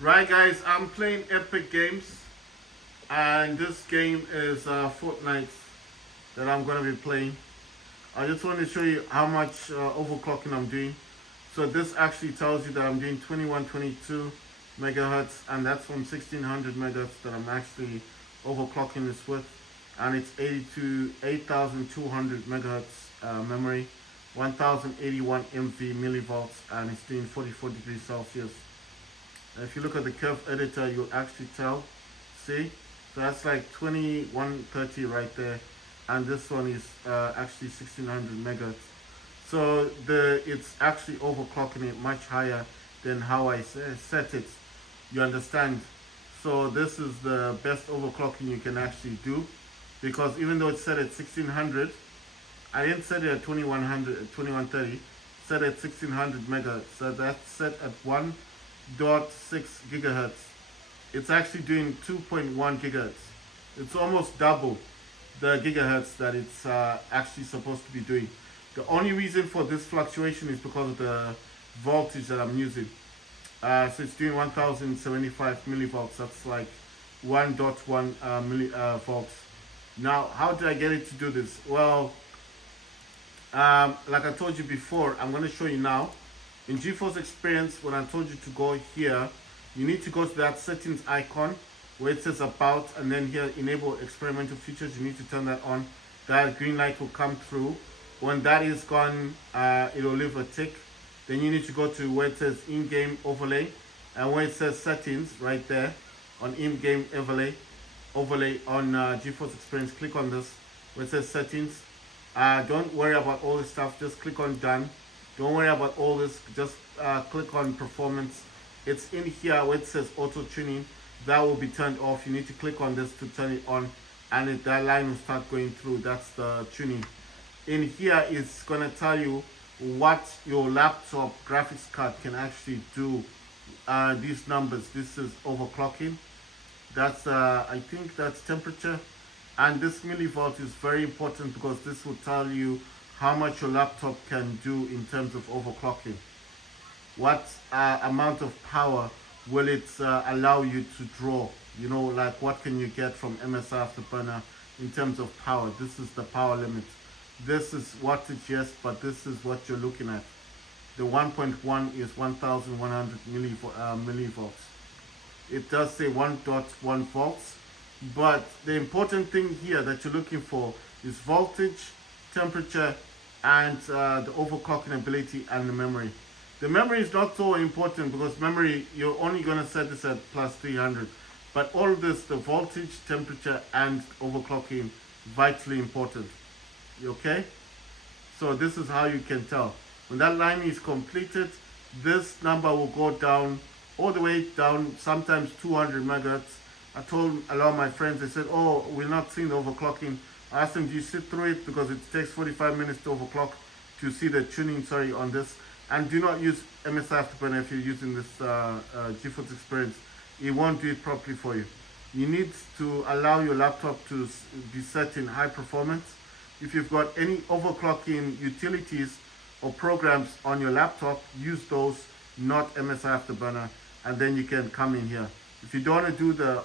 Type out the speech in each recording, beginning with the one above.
Right guys, I'm playing Epic Games and this game is Fortnite that I'm going to be playing. I just want to show you how much overclocking I'm doing. So this actually tells you that I'm doing 2122 megahertz, and that's from 1600 megahertz that I'm actually overclocking this with. And it's 8200 megahertz memory, 1081 MV millivolts, and it's doing 44 degrees Celsius. If you look at the curve editor, you'll actually tell. See? So that's like 2130 right there. And this one is actually 1600 megahertz. So it's actually overclocking it much higher than how I set it. You understand? So this is the best overclocking you can actually do, because even though it's set at 1600, I didn't set it at 2130, set at 1600 megahertz. So that's set at 1.6 gigahertz. It's actually doing 2.1 gigahertz. It's almost double the gigahertz that it's actually supposed to be doing. The only reason for this fluctuation is because of the voltage that I'm using. So it's doing 1075 millivolts. That's like 1.1 volts. Now, how did I get it to do this? Well, like I told you before, I'm going to show you now. In GeForce Experience, when I told you to go here, you need to go to that settings icon where it says about, and then here enable experimental features. You need to turn that on. That green light will come through. When that is gone, it'll leave a tick. Then you need to go to where it says in-game overlay, and where it says settings right there on in-game overlay on GeForce Experience. Click on this where it says settings. Don't worry about all this stuff, just click on done. Don't worry about all this, just click on performance. It's in here where it says auto tuning. That will be turned off. You need to click on this to turn it on, and that line will start going through. That's the tuning. In here, it's going to tell you what your laptop graphics card can actually do. These numbers, this is overclocking. That's I think that's temperature, and this millivolt is very important because this will tell you how much your laptop can do in terms of overclocking. What amount of power will it allow you to draw? You know, like what can you get from MSI Afterburner in terms of power? This is the power limit. This is wattage, yes, but this is what you're looking at. The 1.1 is 1100 millivolts. It does say 1.1 volts, but the important thing here that you're looking for is voltage, temperature, and the overclocking ability and the memory. The memory is not so important because memory, you're only going to set this at plus 300. But all this, the voltage, temperature, and overclocking, vitally important. Okay? So this is how you can tell. When that line is completed, this number will go down, all the way down, sometimes 200 megahertz. I told a lot of my friends, they said, oh, we're not seeing the overclocking. I asked them, do you sit through it? Because it takes 45 minutes to overclock to see the tuning, on this. And do not use MSI Afterburner if you're using this GeForce Experience. It won't do it properly for you. You need to allow your laptop to be set in high performance. If you've got any overclocking utilities or programs on your laptop, use those, not MSI Afterburner, and then you can come in here. If you don't want to do the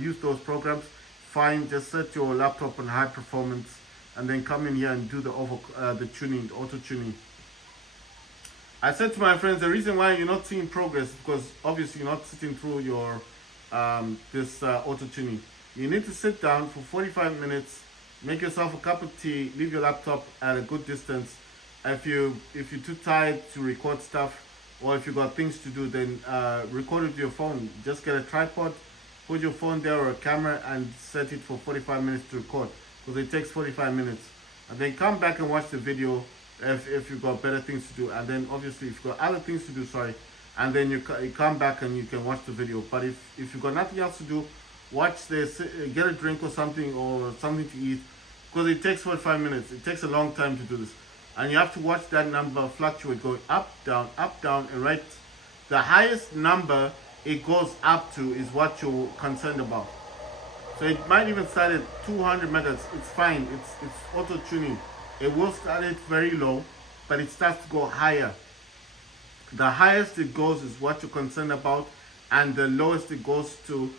use those programs, fine, just set your laptop on high performance and then come in here and do the tuning, the auto tuning. I said to my friends, the reason why you're not seeing progress is because obviously you're not sitting through your this auto tuning. You need to sit down for 45 minutes, make yourself a cup of tea, leave your laptop at a good distance. If you're too tired to record stuff, or if you got things to do, then record with your phone. Just get a tripod, put your phone there or a camera, and set it for 45 minutes to record, because it takes 45 minutes. And then come back and watch the video if you've got better things to do. And then obviously if you've got other things to do, and then you come back and you can watch the video. But if you've got nothing else to do, watch this, get a drink or something to eat, because it takes 45 minutes. It takes a long time to do this. And you have to watch that number fluctuate, going up, down, and right. The highest number it goes up to is what you're concerned about. So it might even start at 200 megahertz. It's fine. It's auto tuning. It will start at very low, but it starts to go higher. The highest it goes is what you're concerned about, and the lowest it goes to,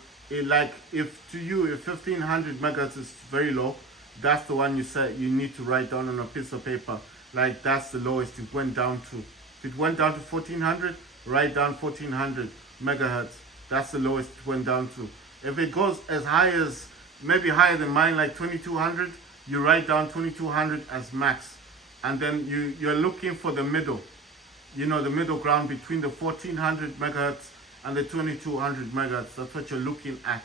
like if to you if 1500 megahertz is very low, that's the one you said you need to write down on a piece of paper. Like that's the lowest it went down to. If it went down to 1400, write down 1400 megahertz. That's the lowest it went down to. If it goes as high as, maybe higher than mine, like 2200, you write down 2200 as max. And then you're looking for the middle, the middle ground between the 1400 megahertz and the 2200 megahertz. That's what you're looking at.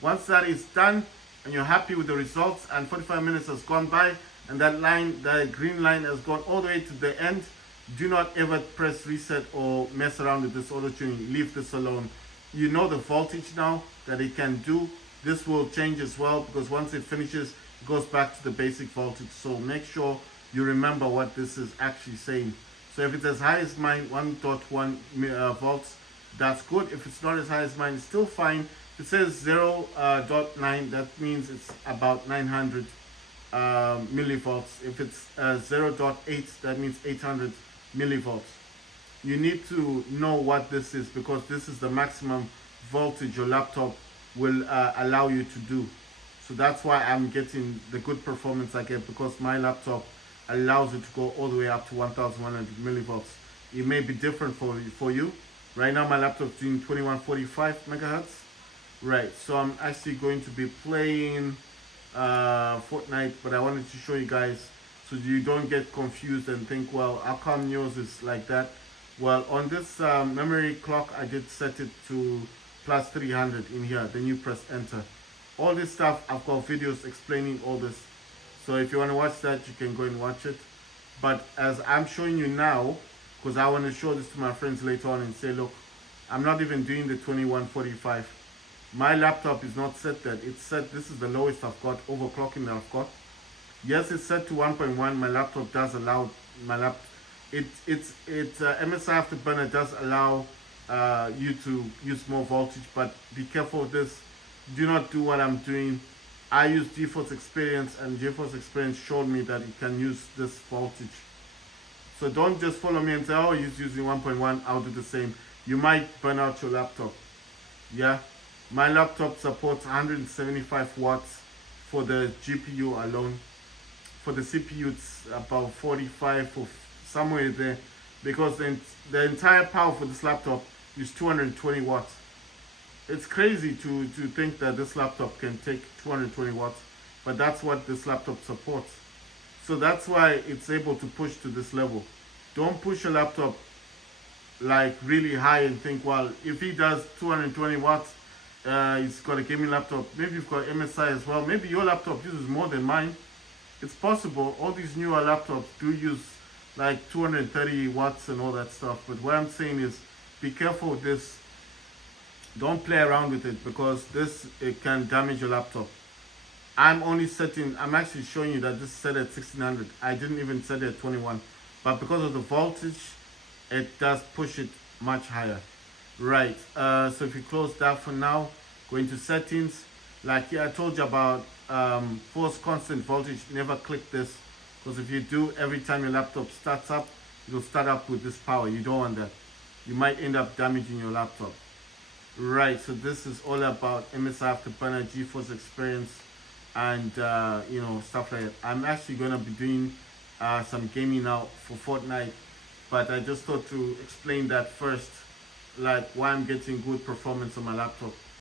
Once that is done and you're happy with the results and 45 minutes has gone by and that line, the green line, has gone all the way to the end, do not ever press reset or mess around with this auto tuning. Leave this alone. You know the voltage now that it can do. This will change as well, because once it finishes, it goes back to the basic voltage. So make sure you remember what this is actually saying. So if it's as high as mine, 1.1 volts, that's good. If it's not as high as mine, it's still fine. If it says 0.9, that means it's about 900 millivolts. If it's 0.8, that means 800 millivolts. You need to know what this is, because this is the maximum voltage your laptop will allow you to do. So that's why I'm getting the good performance I get, because my laptop allows it to go all the way up to 1100 millivolts. It may be different for you. Right now my laptop's doing 2145 megahertz. Right, so I'm actually going to be playing Fortnite, but I wanted to show you guys so you don't get confused and think, well, how come yours is like that? Well, on this memory clock, I did set it to plus 300 in here. Then you press enter. All this stuff, I've got videos explaining all this. So if you want to watch that, you can go and watch it. But as I'm showing you now, because I want to show this to my friends later on and say, look, I'm not even doing the 2145. My laptop is not set that. It's set, this is the lowest I've got, overclocking that I've got. Yes, it's set to 1.1. My laptop does allow, MSI Afterburner does allow you to use more voltage, but be careful with this. Do not do what I'm doing. I use GeForce Experience, and GeForce Experience showed me that it can use this voltage. So don't just follow me and say, oh, he's using 1.1, I'll do the same. You might burn out your laptop. Yeah, my laptop supports 175 watts for the GPU alone. For the CPU, it's about 45 or somewhere there, because the entire power for this laptop is 220 watts. It's crazy to think that this laptop can take 220 watts, but that's what this laptop supports. So that's why it's able to push to this level. Don't push your laptop like really high and think, well, if he does 220 watts, he's got a gaming laptop. Maybe you've got MSI as well. Maybe your laptop uses more than mine. It's possible. All these newer laptops do use like 230 watts and all that stuff. But what I'm saying is, be careful with this. Don't play around with it, because it can damage your laptop. I'm actually showing you that this is set at 1600. I didn't even set it at 21. But because of the voltage, it does push it much higher. Right, so if you close that for now, go into settings. Like here I told you about force constant voltage, never click this, because if you do, every time your laptop starts up, it will start up with this power. You don't want that. You might end up damaging your laptop. Right, so this is all about MSI Afterburner, GeForce Experience, and stuff like that. I'm actually going to be doing some gaming now for Fortnite, but I just thought to explain that first, like why I'm getting good performance on my laptop.